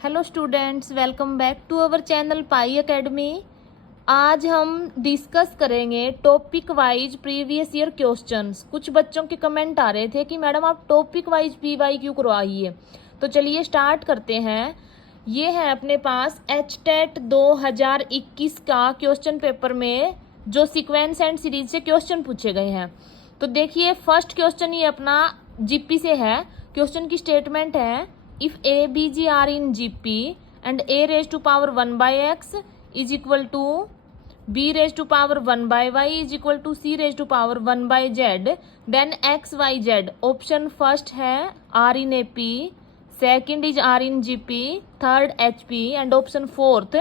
Hello students, welcome back to our channel Pi Academy. आज हम discuss करेंगे topic wise previous year questions. कुछ बच्चों के कमेंट आ रहे थे कि मैडम आप टॉपिक वाइज पीवाई क्यों करवाइए। तो चलिए स्टार्ट करते हैं। ये है अपने पास एचटेट 2021 का क्वेश्चन पेपर में जो सीक्वेंस एंड सीरीज से क्वेश्चन पूछे गए हैं। तो देखिए फर्स्ट क्वेश्चन ये अपना जीपी से है। क्वेश्चन की स्टेटमेंट है if a b g are in gp and a raised to power 1 by x is equal to b raised to power 1 by y is equal to c raised to power 1 by z, then x y z option first है r in ap, second is r in gp, third hp and option fourth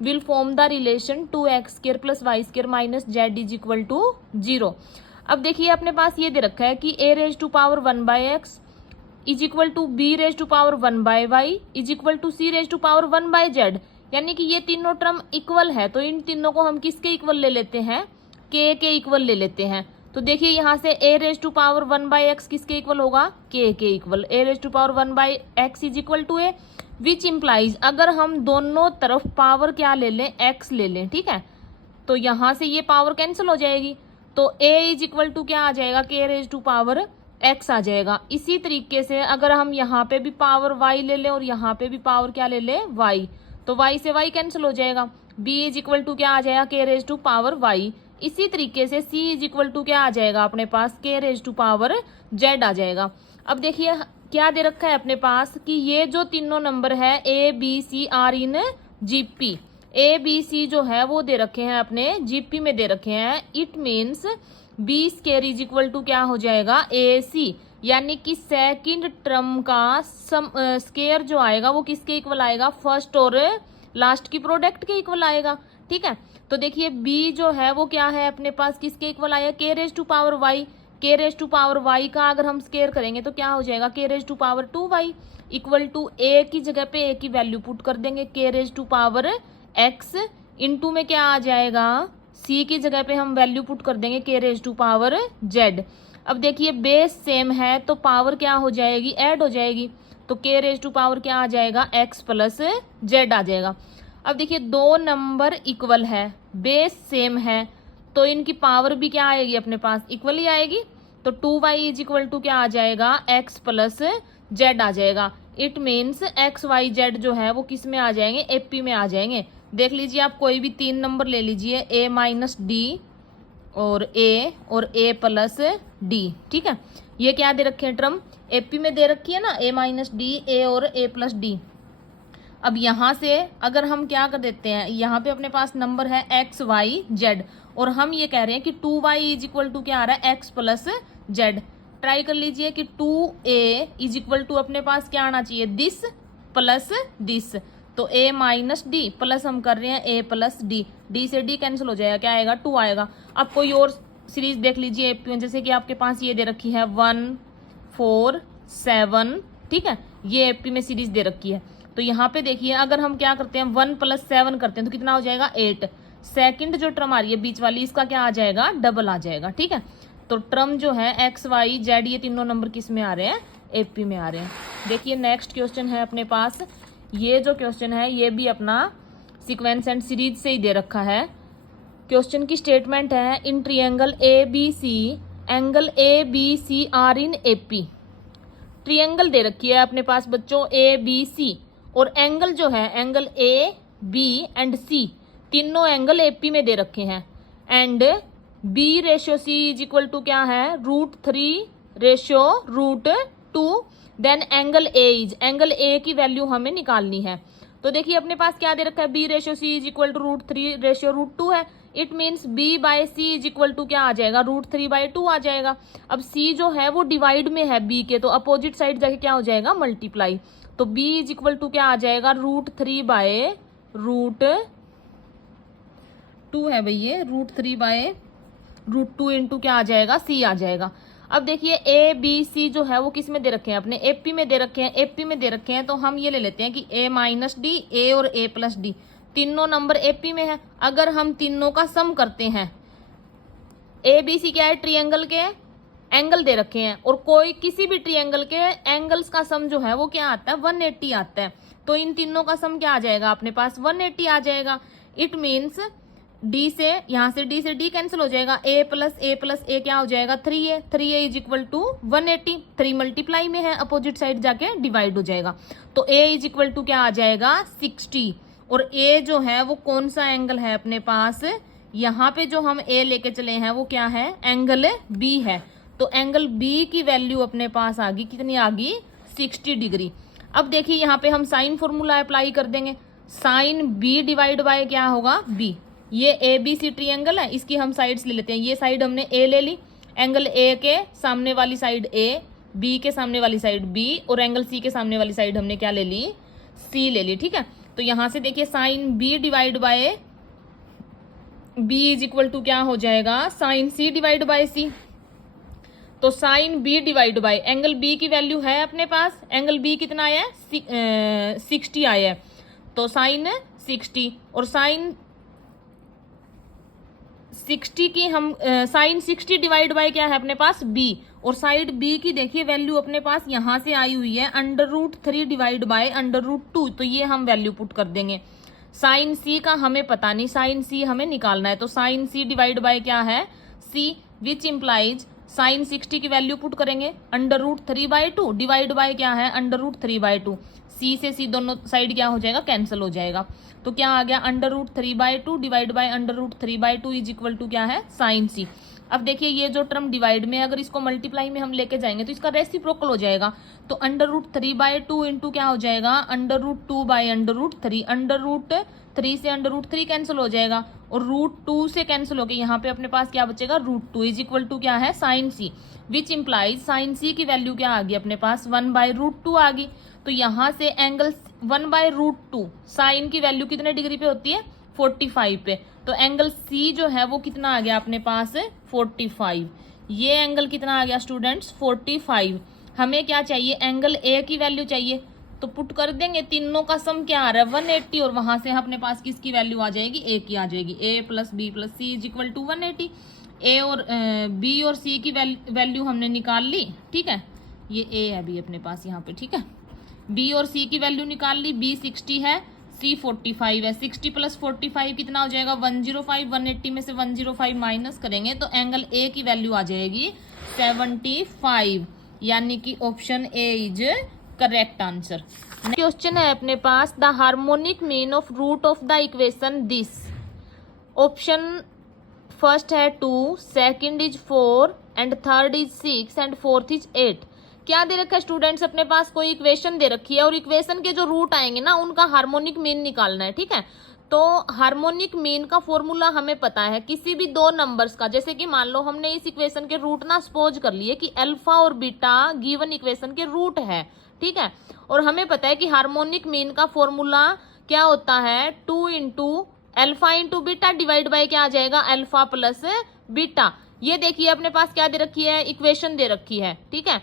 will form the relation 2x square plus y square minus z is equal to 0। अब देखिए अपने पास ये दे रखा है कि a raised to power 1 by x is equal to B raise to power 1 by Y is equal to C raise to power 1 by Z, यानी कि ये तीनों टर्म इक्वल है। तो इन तीनों को हम किसके इक्वल ले लेते हैं, के इक्वल ले लेते हैं। तो देखिए यहाँ से A raise to power 1 by X किसके इक्वल होगा, K equal. A raise to power 1 by X is equal to A, which implies अगर हम दोनों तरफ पावर क्या ले लें, एक्स ले लें, ठीक है, तो यहाँ से ये पावर कैंसिल हो जाएगी। तो ए इज इक्वल टू क्या आ जाएगा, K raise to power x आ जाएगा। इसी तरीके से अगर हम यहाँ पे भी पावर वाई ले लें और यहाँ पे भी पावर क्या ले लें, वाई, तो वाई से वाई कैंसिल हो जाएगा। बी इज इक्वल टू क्या आ जाएगा, K raise to power Y. इसी तरीके से सी इज इक्वल टू क्या आ जाएगा अपने पास, के रेज टू पावर जेड आ जाएगा। अब देखिए क्या दे रखा है अपने पास कि ये जो तीनों नंबर है A B C are in GP. A B C जो है वो दे रखे हैं अपने जीपी में दे रखे हैं। It means B square is equal to क्या हो जाएगा, ए सी, यानी कि सेकंड टर्म का स्केयर जो आएगा वो किसके इक्वल आएगा, फर्स्ट और लास्ट की प्रोडक्ट के इक्वल आएगा। ठीक है, तो देखिए बी जो है वो क्या है अपने पास, किसके इक्वल आएगा, के रेज टू पावर वाई। के रेज टू पावर वाई का अगर हम स्केयर करेंगे तो क्या हो जाएगा, K raise to power 2 Y equal to A की जगह पे ए की वैल्यू पुट कर देंगे, K raise to power X into में क्या आ जाएगा, सी की जगह पे हम वैल्यू पुट कर देंगे K raise to power Z. अब देखिए बेस सेम है तो पावर क्या हो जाएगी, ऐड हो जाएगी। तो के रेज टू पावर क्या आ जाएगा, एक्स प्लस जेड आ जाएगा। अब देखिए दो नंबर इक्वल है, बेस सेम है, तो इनकी पावर भी क्या आएगी अपने पास, इक्वल ही आएगी। तो 2y इज इक्वल टू क्या आ जाएगा, एक्स प्लस जेड आ जाएगा। It means X Y Z जो है वो किस में आ जाएंगे, एपी में आ जाएंगे। देख लीजिए आप कोई भी 3 नंबर ले लीजिए, ए माइनस डी और ए प्लस डी। ठीक है, ये क्या दे रखे हैं टर्म, एपी में दे रखी है ना, ए माइनस डी, ए और ए प्लस डी। अब यहाँ से अगर हम क्या कर देते हैं, यहाँ पे अपने पास नंबर है एक्स वाई जेड और हम ये कह रहे हैं कि 2y इज इक्वल टू क्या आ रहा है, एक्स प्लस जेड। ट्राई कर लीजिए कि 2a इज इक्वल टू अपने पास क्या आना चाहिए, दिस प्लस दिस। तो a माइनस डी प्लस हम कर रहे हैं a प्लस डी, डी से डी कैंसिल हो जाएगा, क्या आएगा, 2 आएगा। अब कोई और सीरीज देख लीजिए एपी में, जैसे कि आपके पास ये दे रखी है 1 4 7, ठीक है, ये एपी में सीरीज दे रखी है। तो यहाँ पे देखिए अगर हम क्या करते हैं 1 + 7 करते हैं तो कितना हो जाएगा, 8। सेकंड जो टर्म आ रही है बीच वाली इसका क्या आ जाएगा, डबल आ जाएगा। ठीक है, तो टर्म जो है एक्स वाई जेड ये तीनों नंबर किस में आ रहे हैं, एपी में आ रहे हैं। देखिए नेक्स्ट क्वेश्चन है अपने पास, ये जो क्वेश्चन है ये भी अपना सीक्वेंस एंड सीरीज से ही दे रखा है। क्वेश्चन की स्टेटमेंट है in triangle A B C angle A B C are in AP. Triangle दे रखी है अपने पास बच्चों ए बी सी और एंगल जो है angle A B and C तीनों एंगल एपी में दे रखे हैं। And B ratio C is equal to क्या है, √3 ratio √2। Then angle A is, angle A की वैल्यू हमें निकालनी है। तो देखिए अपने पास क्या दे रखा है, B ratio C is equal to √3 ratio √2 है। It means B by C is equal to क्या आ जाएगा, √3/2 आ जाएगा। अब सी जो है वो डिवाइड में है बी के, तो अपोजिट साइड जाके क्या हो जाएगा, मल्टीप्लाई। तो b इज इक्वल टू क्या आ जाएगा, √3/√2 है भाई, ये √3/√2 इंटू क्या आ जाएगा, c आ जाएगा। अब देखिए ए बी सी जो है वो किस में दे रखे हैं, अपने एपी में दे रखे हैं। एपी में दे रखे हैं तो हम ये ले लेते हैं कि a माइनस डी, ए और a प्लस डी तीनों नंबर एपी में है। अगर हम तीनों का सम करते हैं, ए बी सी क्या है, ट्रिएंगल के एंगल दे रखे हैं और कोई किसी भी ट्रायंगल के एंगल्स का सम जो है वो क्या आता है 180 आता है। तो इन तीनों का सम क्या आ जाएगा अपने पास 180 आ जाएगा। इट मीन्स डी से यहाँ से डी कैंसिल हो जाएगा, ए प्लस ए क्या हो जाएगा 3a, 3a is equal to 180, 3 multiply में है अपोजिट साइड जाके डिवाइड हो जाएगा। तो a इज इक्वल टू क्या आ जाएगा 60 और a जो है वो कौन सा एंगल है अपने पास, यहाँ पे जो हम a लेके चले हैं वो क्या है एंगल b है। तो एंगल b की वैल्यू अपने पास आ गई कितनी आ गई 60 डिग्री। अब देखिए यहाँ पे हम साइन फॉर्मूला अप्लाई कर देंगे, साइन b डिवाइड बाय क्या होगा b। ये ए बी सी ट्रायंगल है, इसकी हम साइड्स ले लेते हैं। ये साइड हमने ए ले ली, एंगल ए के सामने वाली साइड ए, बी के सामने वाली साइड बी और एंगल सी के सामने वाली साइड हमने क्या ले ली सी ले ली। ठीक है, तो यहां से देखिए sine B divide by B is equal to क्या हो जाएगा sine C divide by C. तो sine B divide by angle B की वैल्यू है अपने पास, एंगल बी कितना आया है 60 आया है। तो साइन 60 और साइन 60 की हम साइन 60 डिवाइड बाय क्या है अपने पास b और साइड b की देखिए वैल्यू अपने पास यहां से आई हुई है √3 डिवाइड बाय √2। तो ये हम वैल्यू पुट कर देंगे। साइन c का हमें पता नहीं, साइन c हमें निकालना है। तो साइन c डिवाइड बाय क्या है c विच इम्प्लाइज साइन 60 की वैल्यू पुट करेंगे √3/2 डिवाइड बाय क्या है √3/2। c से c दोनों साइड क्या हो जाएगा कैंसिल हो जाएगा। तो क्या आ गया √3/2 divide by √3/2 is equal to क्या है साइन सी। अब देखिए ये जो टर्म डिवाइड में अगर इसको मल्टीप्लाई में हम लेके जाएंगे तो इसका रेसिप्रोकल हो जाएगा। तो √3/2 इंटू क्या हो जाएगा √2/√3, √3 से √3 कैंसिल हो जाएगा और √2 से कैंसिल होकर यहाँ पे अपने पास क्या बचेगा √2 इज इक्वल टू क्या है sine C, which implies sine C की वैल्यू क्या आ गई अपने पास 1/√2 आ गई। तो यहाँ से एंगल 1/√2 साइन की वैल्यू कितने डिग्री पे होती है 45 पे। तो एंगल सी जो है वो कितना आ गया अपने पास 45। ये एंगल कितना आ गया स्टूडेंट्स 45। हमें क्या चाहिए एंगल ए की वैल्यू चाहिए, तो पुट कर देंगे तीनों का सम क्या आ रहा है 180 और वहां से अपने पास किसकी वैल्यू आ जाएगी ए की आ जाएगी। a plus B plus C is equal to 180। A और बी और सी की वैल्यू हमने निकाल ली। ठीक है, ये ए है अभी अपने पास यहाँ पे। ठीक है, बी और सी की वैल्यू निकाल ली, बी 60 है सी 45 है। 60 प्लस 45 कितना हो जाएगा 105। 180 में से 105 माइनस करेंगे तो एंगल ए की वैल्यू आ जाएगी 75, यानी कि option A is correct answer. Question है अपने पास the harmonic mean of root of the equation this. Option first है 2, second is 4 and third is 6 and fourth is 8। क्या दे रखा है स्टूडेंट्स अपने पास कोई इक्वेशन दे रखी है और इक्वेशन के जो रूट आएंगे ना उनका हार्मोनिक मीन निकालना है। ठीक है, तो हार्मोनिक मीन का फॉर्मूला हमें पता है किसी भी दो नंबर्स का। जैसे कि मान लो हमने इस इक्वेशन के रूट ना सपोज कर लिए कि अल्फा और बीटा गिवन इक्वेशन के रूट है। ठीक है, और हमें पता है कि हार्मोनिक मीन का फॉर्मूला क्या होता है 2 into alpha into beta divide by क्या आ जाएगा अल्फा प्लस बीटा। ये देखिए अपने पास क्या दे रखी है इक्वेशन दे रखी है। ठीक है,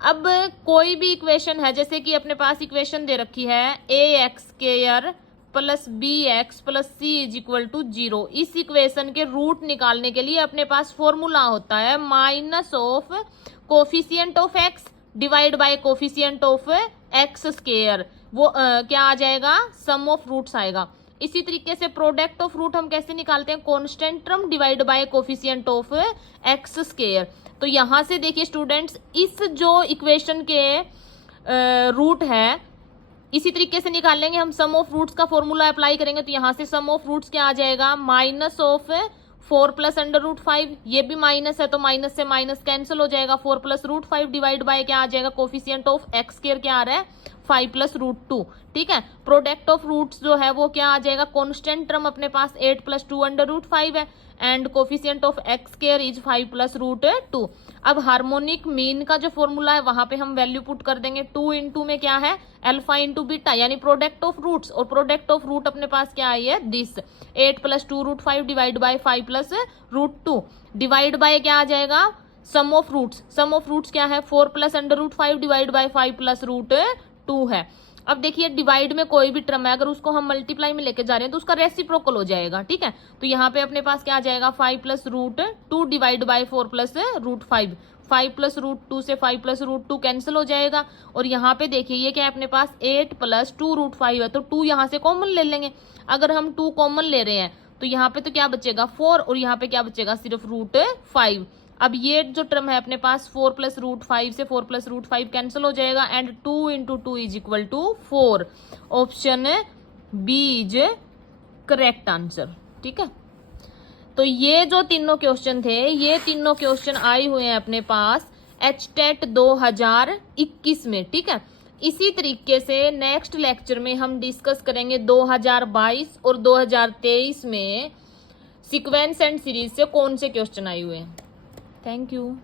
अब कोई भी इक्वेशन है जैसे कि अपने पास इक्वेशन दे रखी है ax² plus bx plus C is equal to 0। इस इक्वेशन के रूट निकालने के लिए अपने पास फॉर्मूला होता है minus of coefficient of x divide by coefficient of x²। वो क्या आ जाएगा सम ऑफ रूट्स आएगा। इसी तरीके से प्रोडक्ट ऑफ रूट हम कैसे निकालते हैं constant term divide by coefficient of x²। तो यहां से देखिए स्टूडेंट्स इस जो इक्वेशन के रूट है इसी तरीके से निकाल लेंगे हम। सम ऑफ रूट्स का फॉर्मूला अप्लाई करेंगे तो यहां से सम ऑफ रूट्स क्या आ जाएगा माइनस ऑफ 4 प्लस √5। ये भी माइनस है तो माइनस से माइनस कैंसिल हो जाएगा। 4 प्लस √5 डिवाइड बाय क्या आ जाएगा कोफिशिएंट ऑफ x² क्या आ रहा है 5 प्लस √2। ठीक है, प्रोडक्ट ऑफ रूट्स जो है वो क्या आ जाएगा कांस्टेंट टर्म अपने पास 8 प्लस 2 √5 है and coefficient of x² is 5 plus √2। अब हार्मोनिक मीन का जो फॉर्मूला है वहां पे हम वैल्यू पुट कर देंगे 2 इंटू में क्या है अल्फा इंटू बीटा यानी प्रोडक्ट ऑफ रूट्स, और प्रोडक्ट ऑफ रूट अपने पास क्या आई है this 8 plus 2 √5 divide by 5 plus √2 divide by क्या आ जाएगा sum of roots. Sum of roots क्या है 4 प्लस √5 डिवाइड बाय 5 प्लस √2 है। अब देखिए डिवाइड में कोई भी टर्म है अगर उसको हम मल्टीप्लाई में लेके जा रहे हैं तो उसका रेसिप्रोकल हो जाएगा। ठीक है, तो यहाँ पे अपने पास क्या आ जाएगा 5 plus √2 divide by 4 plus √5। 5 plus root 2 से 5 प्लस रूट 2 कैंसिल हो जाएगा। और यहाँ पे देखिए ये क्या है अपने पास 8 प्लस 2 रूट 5 है, तो 2 यहाँ से कॉमन ले लेंगे। अगर हम 2 कॉमन ले रहे हैं तो यहाँ पे तो क्या बचेगा 4, और यहाँ पे क्या बचेगा सिर्फ रूट 5। अब ये जो टर्म है अपने पास 4 प्लस रूट 5 से 4 प्लस रूट 5 कैंसिल हो जाएगा, and 2 into 2 is equal to 4। Option B is correct answer. ठीक है, तो ये जो तीनों क्वेश्चन थे, ये तीनों क्वेश्चन आए हुए हैं अपने पास HTET 2021 में। ठीक है, इसी तरीके से नेक्स्ट लेक्चर में हम डिस्कस करेंगे 2022 और 2023 में सीक्वेंस एंड सीरीज से कौन से क्वेश्चन आए हुए हैं। Thank you.